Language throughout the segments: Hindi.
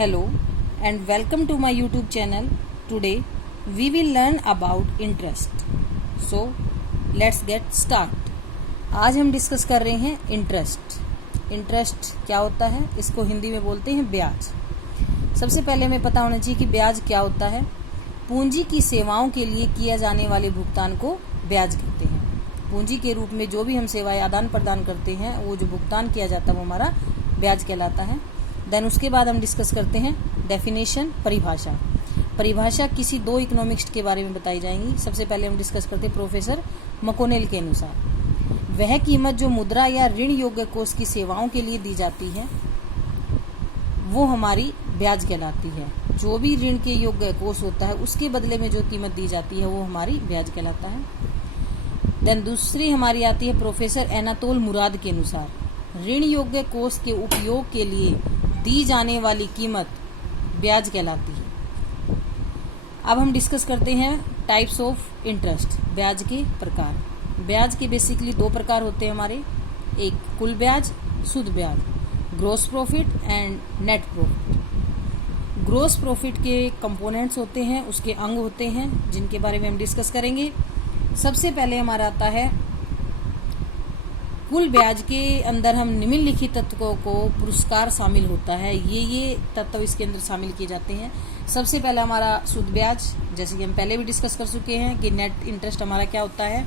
Hello and welcome to my YouTube channel. Today we will learn about interest. So let's get start. आज हम डिस्कस कर रहे हैं इंटरेस्ट। इंटरेस्ट क्या होता है, इसको हिंदी में बोलते हैं ब्याज। सबसे पहले हमें पता होना चाहिए कि ब्याज क्या होता है। पूंजी की सेवाओं के लिए किया जाने वाले भुगतान को ब्याज कहते हैं। पूंजी के रूप में जो भी हम सेवाएं आदान प्रदान करते हैं, वो जो भुगतान किया जाता है वो हमारा ब्याज कहलाता है। देन उसके बाद हम डिस्कस करते हैं डेफिनेशन, परिभाषा। परिभाषा किसी दो इकोनॉमिक्स के बारे में बताई जाएंगी। सबसे पहले हम डिस्कस करते हैं प्रोफेसर मकोनेल के अनुसार। वह कीमत जो मुद्रा या ऋण योग्य कोष की सेवाओं के लिए दी जाती है वो हमारी ब्याज कहलाती है। जो भी ऋण के योग्य कोष होता है उसके बदले में जो कीमत दी जाती है वो हमारी ब्याज कहलाता है। देन दूसरी हमारी आती है प्रोफेसर एनातोल मुराद के अनुसार। ऋण योग्य कोष के उपयोग के लिए दी जाने वाली कीमत ब्याज कहलाती है। अब हम डिस्कस करते हैं टाइप्स ऑफ इंटरेस्ट, ब्याज के प्रकार। ब्याज के बेसिकली दो प्रकार होते हैं हमारे, एक कुल ब्याज, शुद्ध ब्याज, gross profit and net profit. Gross profit के कंपोनेंट्स होते हैं, उसके अंग होते हैं जिनके बारे में हम डिस्कस करेंगे। सबसे पहले हमारा आता है कुल ब्याज के अंदर हम निम्नलिखित तत्वों को पुरस्कार शामिल होता है। ये तत्व इसके अंदर शामिल किए जाते हैं। सबसे पहले हमारा शुद्ध ब्याज, जैसे कि हम पहले भी डिस्कस कर चुके हैं कि नेट इंटरेस्ट हमारा क्या होता है।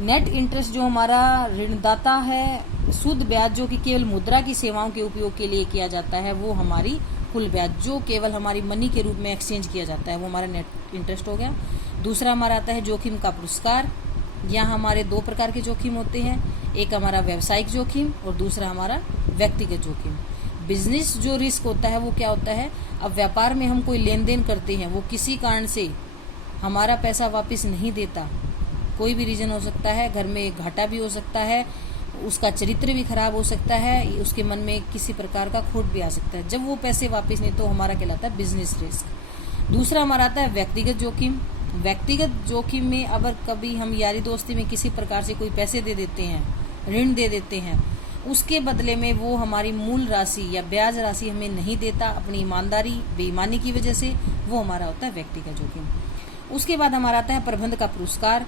नेट इंटरेस्ट जो हमारा ऋणदाता है, शुद्ध ब्याज जो कि केवल मुद्रा की सेवाओं के उपयोग के लिए किया जाता है, वो हमारी कुल ब्याज जो केवल हमारी मनी के रूप में एक्सचेंज किया जाता है, वो हमारा नेट इंटरेस्ट हो गया। दूसरा हमारा आता है जोखिम का पुरस्कार। यहाँ हमारे दो प्रकार के जोखिम होते हैं, एक हमारा व्यावसायिक जोखिम और दूसरा हमारा व्यक्तिगत जोखिम। बिजनेस जो रिस्क होता है वो क्या होता है, अब व्यापार में हम कोई लेन देन करते हैं, वो किसी कारण से हमारा पैसा वापस नहीं देता, कोई भी रीजन हो सकता है, घर में घाटा भी हो सकता है, उसका चरित्र भी खराब हो सकता है, उसके मन में किसी प्रकार का खोट भी आ सकता है। जब वो पैसे वापस नहीं तो हमारा कहलाता है बिजनेस रिस्क। दूसरा हमारा आता है व्यक्तिगत जोखिम। व्यक्तिगत जोखिम में अगर कभी हम यारी दोस्ती में किसी प्रकार से कोई पैसे दे देते हैं, ऋण दे देते हैं, उसके बदले में वो हमारी मूल राशि या ब्याज राशि हमें नहीं देता अपनी ईमानदारी बेईमानी की वजह से, वो हमारा होता है व्यक्तिगत जोखिम। उसके बाद हमारा आता है प्रबंध का पुरस्कार।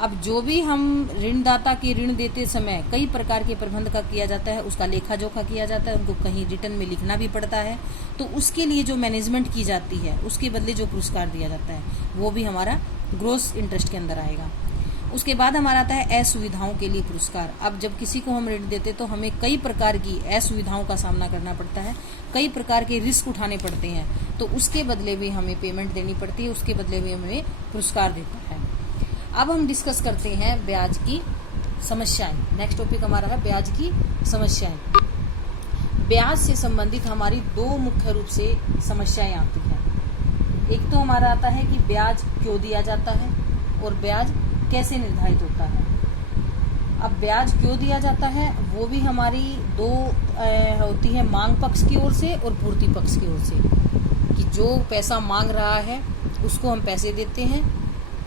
अब जो भी हम ऋणदाता के ऋण देते समय कई प्रकार के प्रबंध का किया जाता है, उसका लेखा जोखा किया जाता है, उनको कहीं रिटर्न में लिखना भी पड़ता है, तो उसके लिए जो मैनेजमेंट की जाती है उसके बदले जो पुरस्कार दिया जाता है वो भी हमारा ग्रॉस इंटरेस्ट के अंदर आएगा। उसके बाद हमारा आता है असुविधाओं के लिए पुरस्कार। अब जब किसी को हम ऋण देते तो हमें कई प्रकार की असुविधाओं का सामना करना पड़ता है, कई प्रकार के रिस्क उठाने पड़ते हैं, तो उसके बदले भी हमें पेमेंट देनी पड़ती है, उसके बदले भी हमें पुरस्कार देता है। अब हम डिस्कस करते हैं ब्याज की समस्याएं। नेक्स्ट टॉपिक हमारा है ब्याज की समस्याएं। ब्याज से संबंधित हमारी दो मुख्य रूप से समस्याएं आती हैं। एक तो हमारा आता है कि ब्याज क्यों दिया जाता है और ब्याज कैसे निर्धारित होता है। अब ब्याज क्यों दिया जाता है वो भी हमारी दो होती है, मांग पक्ष की ओर से और पूर्ति पक्ष की ओर से, कि जो पैसा मांग रहा है उसको हम पैसे देते हैं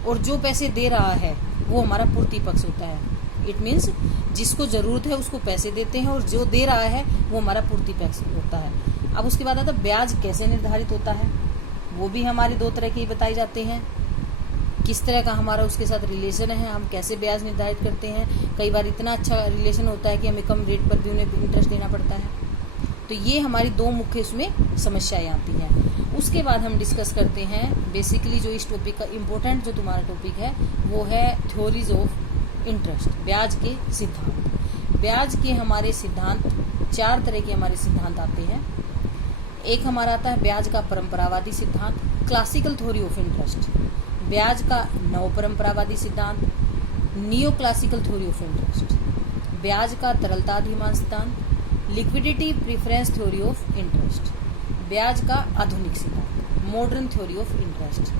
और जो पैसे दे रहा है वो हमारा पूर्ति पक्ष होता है। इट मीन्स जिसको जरूरत है उसको पैसे देते हैं और जो दे रहा है वो हमारा पूर्ति पक्ष होता है। अब उसके बाद आता है ब्याज कैसे निर्धारित होता है, वो भी हमारे दो तरह के बताए जाते हैं। किस तरह का हमारा उसके साथ रिलेशन है, हम कैसे ब्याज निर्धारित करते हैं। कई बार इतना अच्छा रिलेशन होता है कि हमें कम रेट पर भी उन्हें इंटरेस्ट देना पड़ता है। तो ये हमारी दो मुख्य इसमें समस्याएं आती हैं। उसके बाद हम डिस्कस करते हैं बेसिकली जो इस टॉपिक का इम्पोर्टेंट जो तुम्हारा टॉपिक है वो है थ्योरीज ऑफ इंटरेस्ट, ब्याज के सिद्धांत। ब्याज के हमारे सिद्धांत चार तरह के हमारे सिद्धांत आते हैं। एक हमारा आता है ब्याज का परंपरावादी सिद्धांत, क्लासिकल थ्योरी ऑफ इंटरेस्ट। ब्याज का नव परंपरावादी सिद्धांत, neo classical theory of interest. ब्याज का तरलताधिमान सिद्धांत, liquidity preference theory of interest. ब्याज का आधुनिक सिद्धांत, मॉडर्न थ्योरी ऑफ इंटरेस्ट।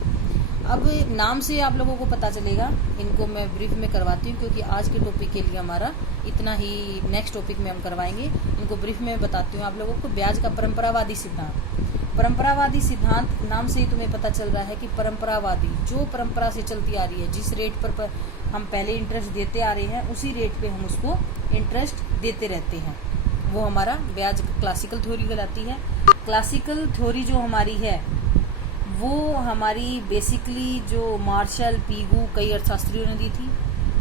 अब नाम से आप लोगों को पता चलेगा, इनको मैं ब्रीफ में करवाती हूँ क्योंकि आज के टॉपिक के लिए हमारा इतना ही, नेक्स्ट टॉपिक में हम करवाएंगे। इनको ब्रीफ में बताती हूँ आप लोगों को। ब्याज का परंपरावादी सिद्धांत। परंपरावादी सिद्धांत नाम से ही तुम्हें पता चल रहा है कि परंपरावादी, जो परंपरा से चलती आ रही है, जिस रेट पर हम पहले इंटरेस्ट देते आ रहे हैं उसी रेट पे हम उसको इंटरेस्ट देते रहते हैं, वो हमारा ब्याज क्लासिकल थ्योरी कहलाती है। क्लासिकल थ्योरी जो हमारी है वो हमारी बेसिकली जो मार्शल, पीगू, कई अर्थशास्त्रियों ने दी थी।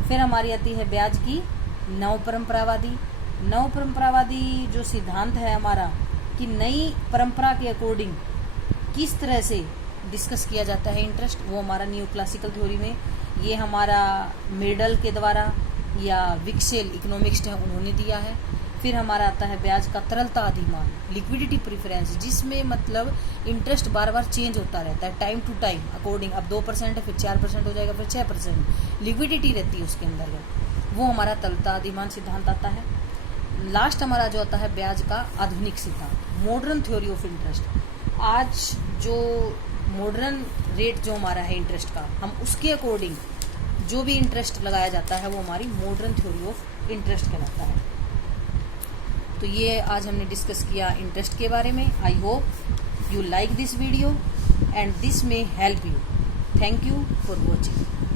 फिर हमारी आती है ब्याज की नव परंपरावादी। नव परंपरावादी जो सिद्धांत है हमारा कि नई परंपरा के अकॉर्डिंग किस तरह से डिस्कस किया जाता है इंटरेस्ट, वो हमारा न्यू क्लासिकल थ्योरी में ये हमारा मेडल के द्वारा या विक्सेल इकोनॉमिक्स है उन्होंने दिया है। फिर हमारा आता है ब्याज का तरलता अधिमान, लिक्विडिटी प्रेफरेंस, जिसमें मतलब इंटरेस्ट बार बार चेंज होता रहता है टाइम टू टाइम अकॉर्डिंग। अब 2% है, फिर 4% हो जाएगा, फिर 6%, लिक्विडिटी रहती है उसके अंदर। वो हमारा तरलता अधिमान सिद्धांत आता है। लास्ट हमारा जो आता है ब्याज का आधुनिक सिद्धांत, मॉडर्न थ्योरी ऑफ इंटरेस्ट। आज जो मॉडर्न रेट जो हमारा है इंटरेस्ट का, हम उसके अकॉर्डिंग जो भी इंटरेस्ट लगाया जाता है वो हमारी मॉडर्न थ्योरी ऑफ इंटरेस्ट कहलाता है। तो ये आज हमने डिस्कस किया इंटरेस्ट के बारे में। I hope you like this video and this may help you. Thank you for watching.